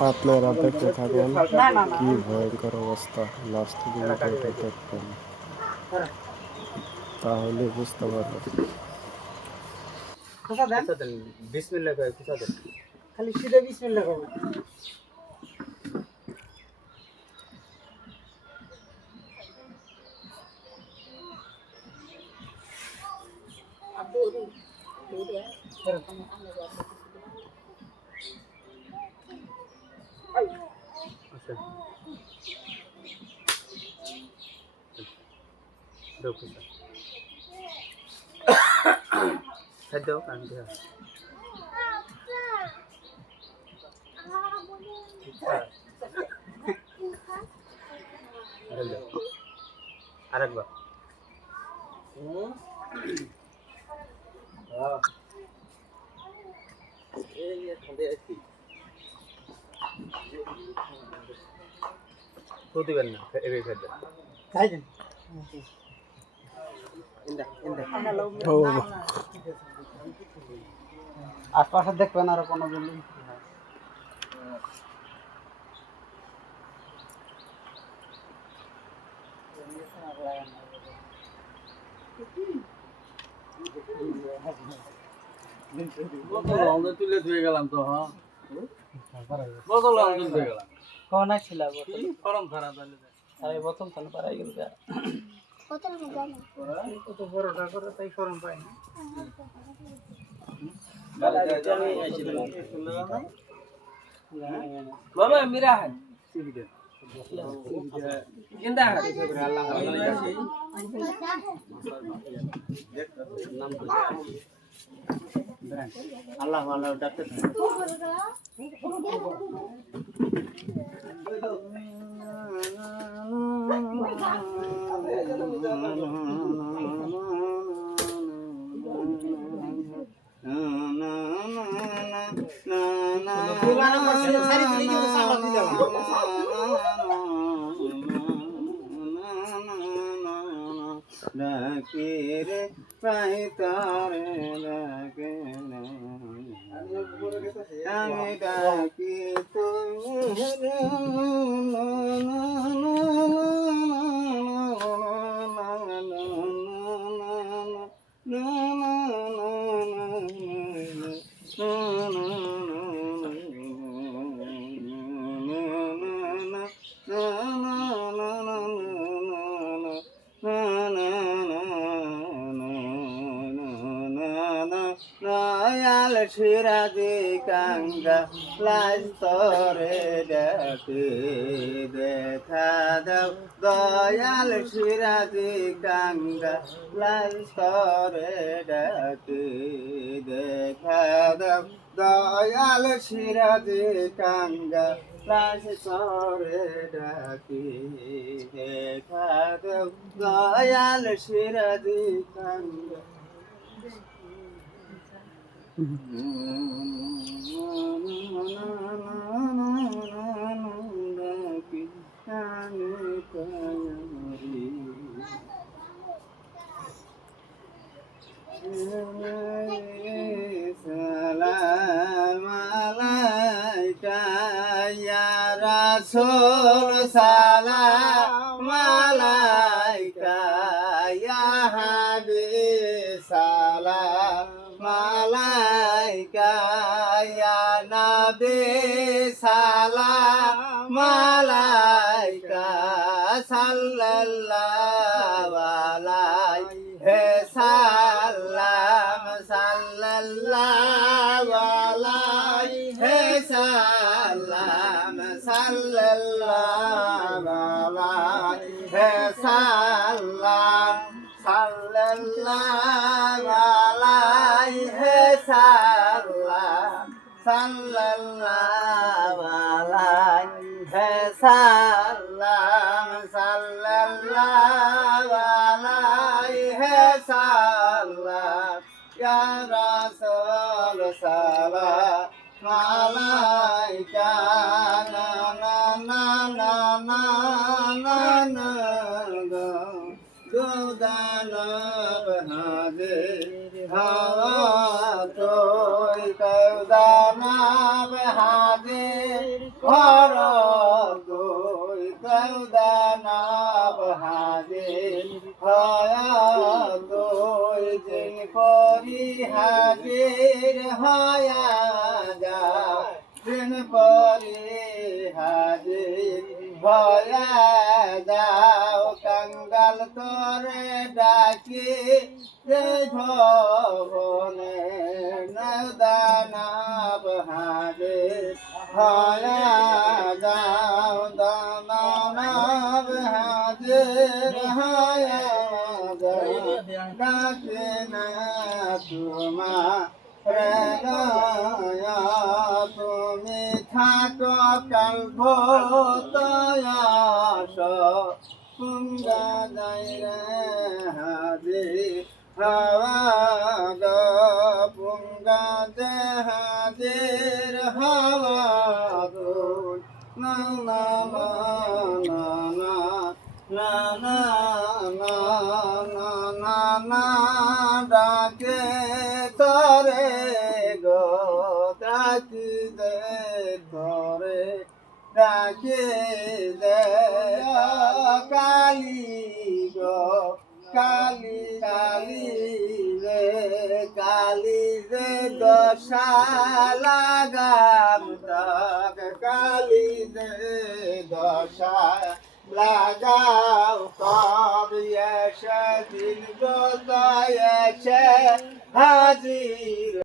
আপনারা দেখতে থাকুন কি ভয়ঙ্কর অবস্থা, লাস্ট ভিডিওটা দেখবেন, তাহলে বুঝতে পারবেন। বিসমিল্লাহ কয় কুসা দেন খালি সিধা বিসমিল্লাহ কও আচ্ছা দাও কুসা খাদ্য কান দিয়া আরেকবার এই খান্দে আছি তো দিবেন না এবে খাদ্য খাই দেন আশপাশে দেখবেন আর কোনো বিল্ডিং তুলে ধুয়ে গেলাম তো হ্যাঁ বোতল তুলে গেলাম কোন ছিল বোতল ফরম খারাপ হলে আরে বোতল তো পারাই গেল বোতল না জানি কত বড়টা করে তাই ফরম পাই না বাবা মেরা है जिंदा है अल्लाह वाला डॉक्टर रे पाइतारे लगे আমি ডাকি সিরাজি কাঙ্গা লাস্তরে ডাকে দেখা দাও দয়াল সিরাজি কাঙ্গা লাস্তরে ডাকে দেখা দাও দয়াল সিরাজি কাঙ্গা লাস্তরে ডাকে দেখা দাও দয়াল সিরাজি কাঙ্গা সালাম আলাইকা ইয়া রাসূল সালাম আলাইকা ইয়া হাবিব সালাম মালাইকা ইয়া নবী সালাম মালাইকা সাল্লাল্লাহু আলাইহি সাল্লাম সাল্লাল্লাহু আলাইহি সাল্লাম সাল্লাল্লাহু আলাইহি সাল্লাম সাল্লাল্লাহু আলাইহি সাল্লাম সাল্লাল্লাহু আলাইহি সাল্লাম সাল্লাল্লাহু আলাইহি সাল্লাম ইয়া রাসূল সালাম আলাইকা না না না না না না না দানব হাজির হাওয়া তোই দানব হাজির ঘর দুই দানব হাজির হয়া দুই দিন পরি হাজির হয়া যা দিন পরি হাজির হয়া যাও কাঙ্গাল তোরে ডাকি ভবনে দানব হাজির হয়া যাও দানব হাজির হয়া যাও ডাকে না তোমা তুমি থাকো কাল ভোতয়াস পুঙ্গা যাই রে হাজির হাওয়া গো পুঙ্গা দে হাজির হাওয়া গো না না না না না না না না না ডাকে তরে গো ডাকি দে তরে ডাকে দে কালী গো কালী কালী রে দশা লাগাম তক কালী রে দশা লাগাও কব এসে দিন গো এসে হাজির